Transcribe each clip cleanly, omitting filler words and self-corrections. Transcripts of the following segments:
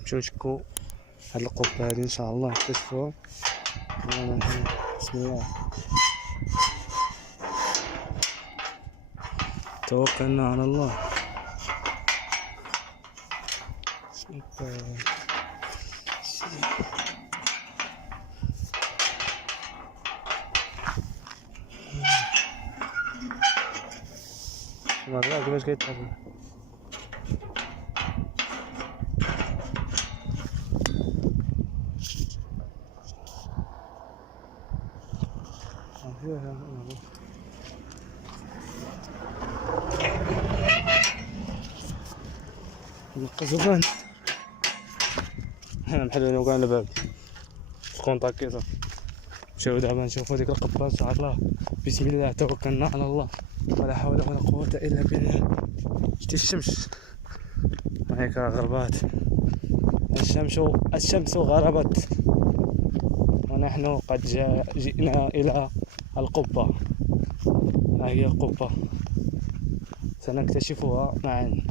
نمشيو نشكو هاد القبة هادي ان شاء الله نكتشفوها. بسم الله توكلنا على الله. مرة كيفاش كيتحرك القزبان محلو كان الباب كونطاكيتو. نمشيو دابا نشوفو ديك القبة ان شاء الله. بسم الله توكلنا على الله ولا حول ولا قوة الا بالله. شتي الشمس هيك غربات، الشمس غربت ونحن قد جئنا إلى القبة. ها هي القبة سنكتشفها معا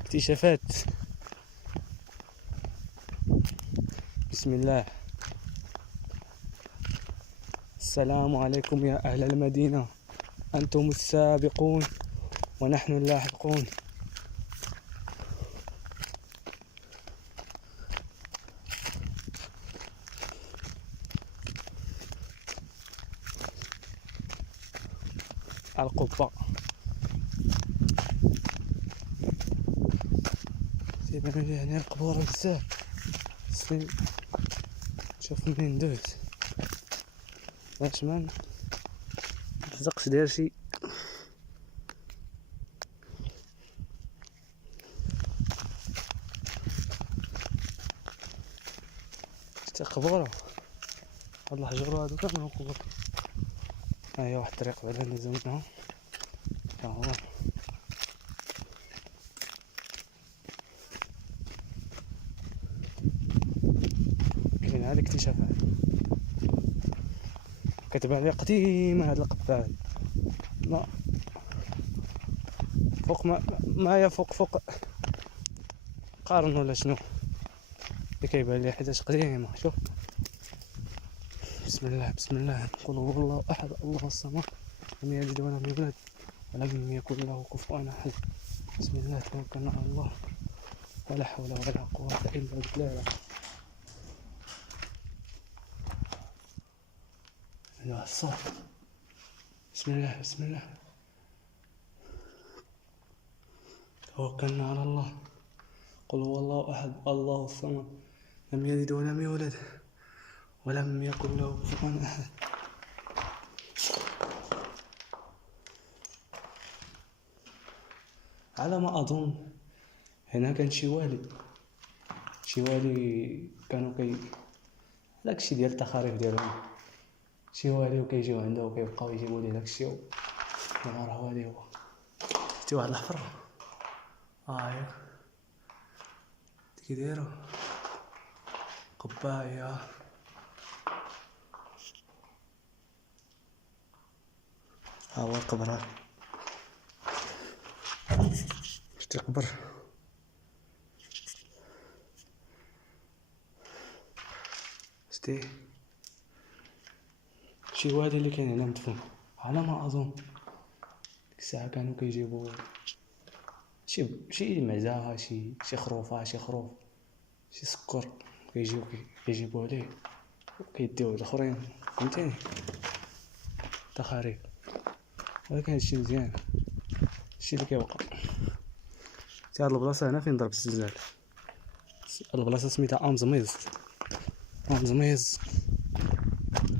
اكتشافات. بسم الله. السلام عليكم يا أهل المدينة، أنتم السابقون ونحن اللاحقون. القبة تيبان لي هنا قبورة بزاف. شوف منين ندوز باش ما نلزقش داير شي. شتي قبورة هاد الحجر هادو كاملين قبور. ها هي واحد الطريق بعدا ندوزو منها ها هو. كاين هاد الاكتشافات كتبان لي قديمة هاد القبة هادي. ما فوق ما هي فوق قارن ولا شنو اللي كيبان لي حيتاش قديمة. شوف بسم الله بسم الله. قل هو الله احد الله الصمد لم يلد ولم يولد ولم يكن له كفوا احد. بسم الله توكلنا على الله ولا حول ولا قوة الا بالله. ايوا الصوت. بسم الله بسم الله توكلنا على الله. قل هو الله احد الله الصمد لم يلد ولم يولد ولم يكن له كفوا احد. على ما اظن هنا كان شي والي كانوا داكشي ديال التخاريف ديالهم. شي والي وكيجيو عنده وكيبقاو يجيبوا ليه داكشي وراه هو اللي هو. شتي واحد الحفره ياك كي دايرو قبايه. ها هو القبر. شتي قبر شتي شي والي اللي كاين هنا مدفون على ما اظن. ديك الساعه كانوا كيجيبوا شي معزه شي خروف شي سكر كيجيبوه ليه وكيديوه الاخرين فهمتيني تخاريف. ولكن هادشي مزيان هادشي اللي كيوقع. هاد البلاصه هنا فين ضرب الزلزال. البلاصه سميتها امزميز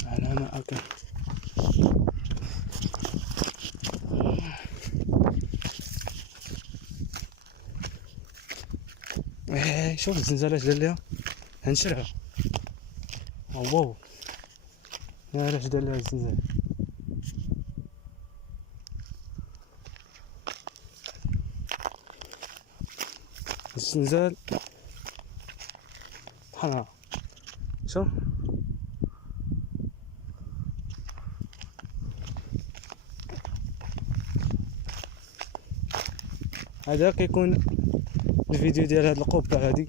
على ما اكن. شوف الزنزانات دار ليها هنشرها. واو علاش دار ليها الزنزان. الزنزال بحال شوف هذا كيكون الفيديو ديال هاد القبة هادي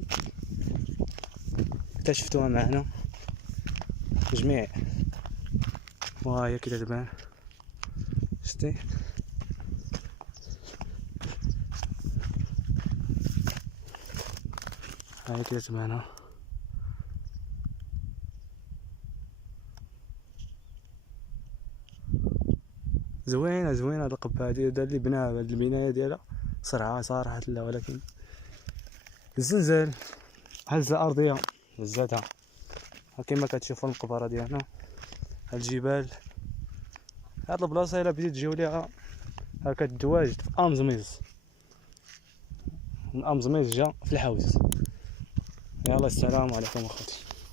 اكتشفتوها معنا جميع، وهي كي تبان شتي. هاي كي تبان زوينه زوينه هاد القبة هادي. دا اللي بناها بهاد البناية ديالها صراحة لا، ولكن الزلزال هز الأرضية هزتها كيما كتشوفوا المقبرة ديالنا. هاد الجبال، هاد البلاصة إلا بديت تجيو ليها كتواجد في أمزميز، من أمزميز جا في الحوز. يلا السلام عليكم اخوتي.